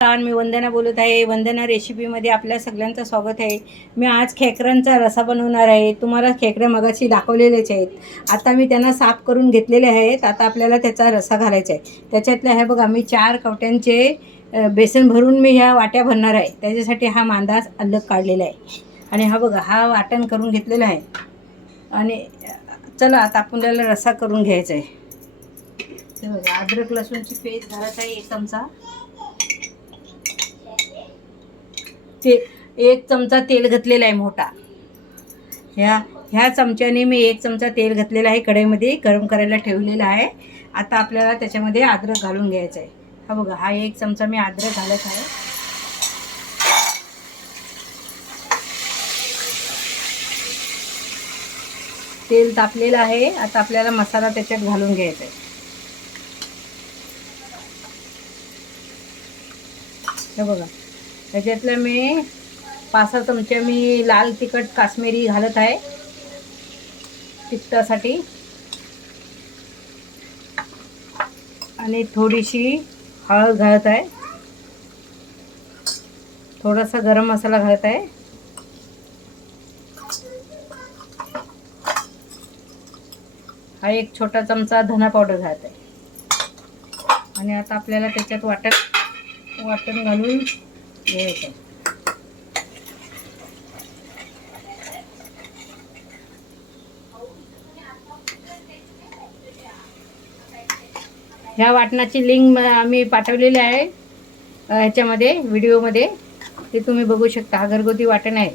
मी वंदना बोलत आहे. वंदना रेसिपीमध्ये आपल्या सगळ्यांचं स्वागत आहे. मी आज खेकड्यांचा रसा बनवणार आहे. तुम्हाला खेकडे मगाशी दाखवलेलेच आहेत. आता मी त्यांना साफ करून घेतलेले आहेत. आता आपल्याला त्याचा रसा घालायचा आहे. त्याच्यातले हे बघा, मी 4 कवट्यांचे बेसन भरून मी ह्या वाट्या भरणार आहे. त्याच्यासाठी हा मांदा अलग काढलेला आहे. आणि हा बघा, हा वाटण करून घेतलेला आहे. आणि चला आता आपल्याला रसा करून घ्यायचा आहे. हे बघा, अद्रक लसूणची पेस्ट घालत आहे 1 चमचा. ते 1 चमचा तेल घातलेला आहे मोठा. ह्या चमच्याने मी 1 चमचा तेल घातलेला आहे. कढईमध्ये गरम करायला ठेवलेला आहे. आता आपल्याला त्याच्यामध्ये अद्रक घालून घ्यायचं आहे. हा बघा, हा 1 चमचा मी अद्रक घालत आहे. तेल तापलेलं आहे. आता आपल्याला मसाला त्याच्यात घालून घ्यायचा आहे. हे बघा, त्याच्यातलं मी 5-6 चमचे मी लाल तिखट काश्मीरी घालत आहे तिखटासाठी. आणि थोडीशी हळद घालत आहे. थोडासा गरम मसाला घालत आहे. हा 1 छोटा चमचा धना पावडर घालत आहे. आणि आता आपल्याला त्याच्यात वाटण घालून घ्यायचं. ह्या वाटणाची लिंक आम्ही पाठवलेली आहे ह्याच्यामध्ये व्हिडिओमध्ये. ते तुम्ही बघू शकता. हा घरगुती वाटण आहे.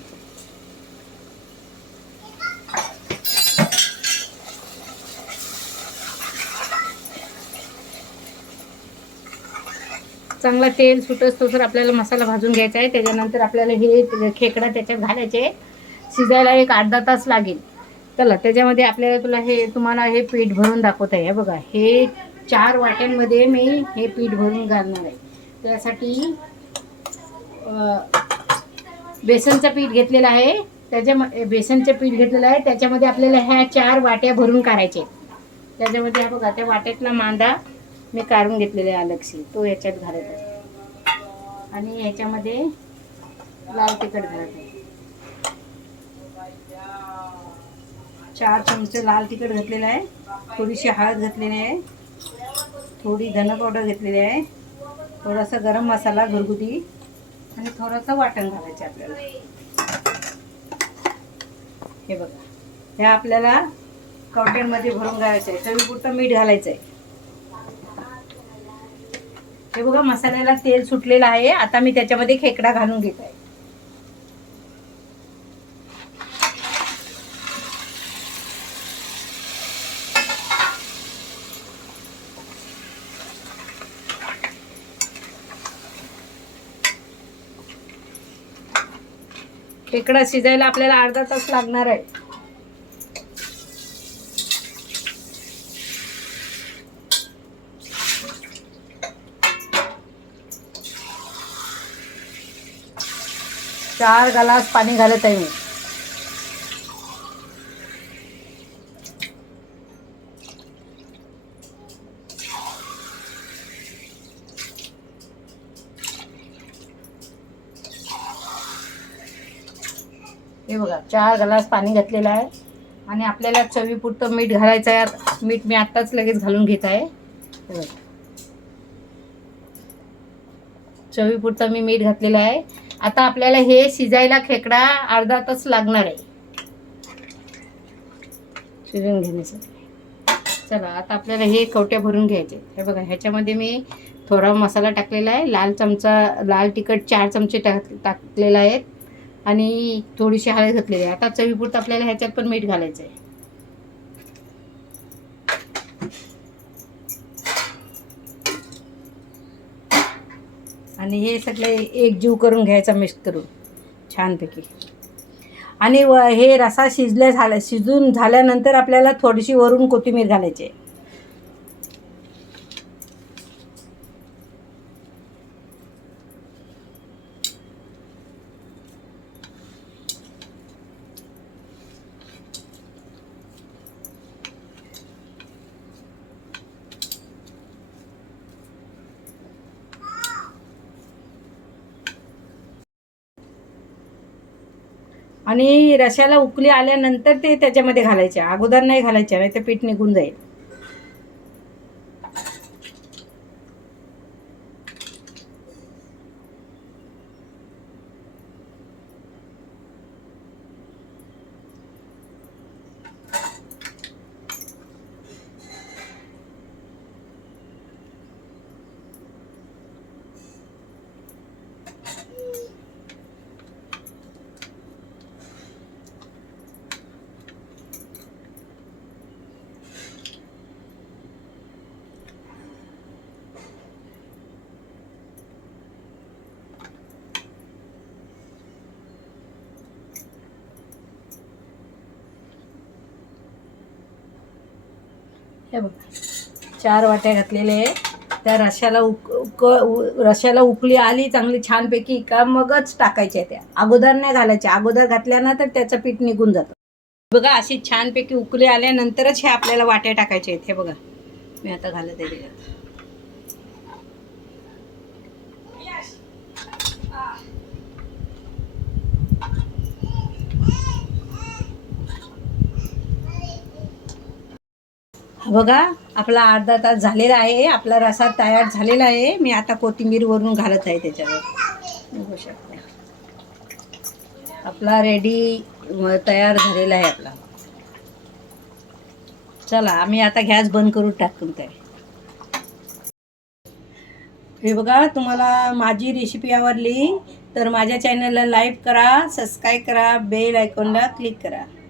चांगला तेल सुटत तोसर आपल्याला मसाला भाजून घ्यायचा आहे. त्याच्यानंतर आपल्याला हे खेकडा त्याच्यात घालायचे. शिजायला 1 अर्धा तास लागेल. चला, त्याच्यामध्ये आपल्याला तुम्हाला हे पीठ भरून दाखवत आहे. हे बघा, हे 4 वाट्यांमध्ये मी हे पीठ भरून घालणार आहे. त्यासाठी बेसनचं पीठ घेतलेलं आहे. बेसनचं पीठ घेतलेलं आहे. त्याच्यामध्ये आपल्याला ह्या 4 वाट्या भरून काढायचे. त्याच्यामध्ये हा बघा, त्या वाट्यातला मांदा मी काढून घेतलेला आहे अलगशी, तो याच्यात घालत आहे. आणि ह्याच्यामध्ये लाल तिखट घालत आहे. 4 चमचे लाल तिखट घातलेलं आहे. थोडीशी हळद घातलेली आहे. थोडी धना पावडर घेतलेली आहे. थोडासा गरम मसाला घरगुती आणि थोडंसं वाटण घालायचं आपल्याला. हे बघा, हे आपल्याला कवट्यांमध्ये भरून घालायचं आहे. चवीपुरतं मीठ घालायचं आहे. हे बघा, मसाल्याला तेल सुटलेलं आहे. आता मी त्याच्यामध्ये खेकडा घालून घेत आहे. खेकडा शिजायला आपल्याला अर्धा तास लागणार आहे. चार ग्लास पाणी घालत आहे मी. हे बघा, 4 ग्लास पाणी घातलेलं आहे. आणि आपल्याला चवीपुरतं मीठ घालायचं आहे. मीठ मी आत्ताच लगेच घालून घेत आहे. चवीपुरतं मी मीठ घातलेलं आहे. आता आपल्याला हे शिजायला खेकडा अर्धा तास लागणार आहे शिजून घेण्यासाठी. चला, आता आपल्याला हे कवट्या भरून घ्यायचे. हे बघा, ह्याच्यामध्ये मी थोडा मसाला टाकलेला आहे. लाल तिखट 4 चमचे टाकलेला आहे. आणि थोडीशी हळद घातलेली आहे. आता चवीपुरतं आपल्याला ह्याच्यात पण मीठ घालायचं आहे. आणि हे सगळे एकजीव करून घ्यायचा, मिक्स करून छानपैकी. आणि हे रसा शिजून झाल्यानंतर आपल्याला थोडीशी वरून कोथिंबीर घालायची आहे. आणि रश्याला उकळी आल्यानंतर ते त्याच्यामध्ये घालायचे, अगोदर नाही घालायचे, नाही तर पीठ निघून जाईल. हे बघा 4 वाट्या घातलेले आहे. त्या रश्याला उकळी आली चांगली छानपैकी का मगच टाकायच्या त्या, अगोदर नाही घालायच्या. अगोदर घातल्यानं तर त्याचं पीठ निघून जातं. बघा अशी छानपैकी उकळी आल्यानंतरच हे आपल्याला वाट्या टाकायचे आहेत. हे बघा मी आता घालत आहे त्याच्यात. बघा आपला अर्धा तास झालेला आहे, आपला रसा तयार झालेला आहे. मी आता कोथिंबीर वरून घालत आहे त्याच्यावर. बघू शकता आपला रेडी तयार झालेला आहे आपला. चला आम्ही आता गॅस बंद करून टाकून काय. हे बघा तुम्हाला माझी रेसिपी आवडली तर माझ्या चॅनलला लाईक करा, सबस्क्राईब करा, बेल आयकॉनला क्लिक करा.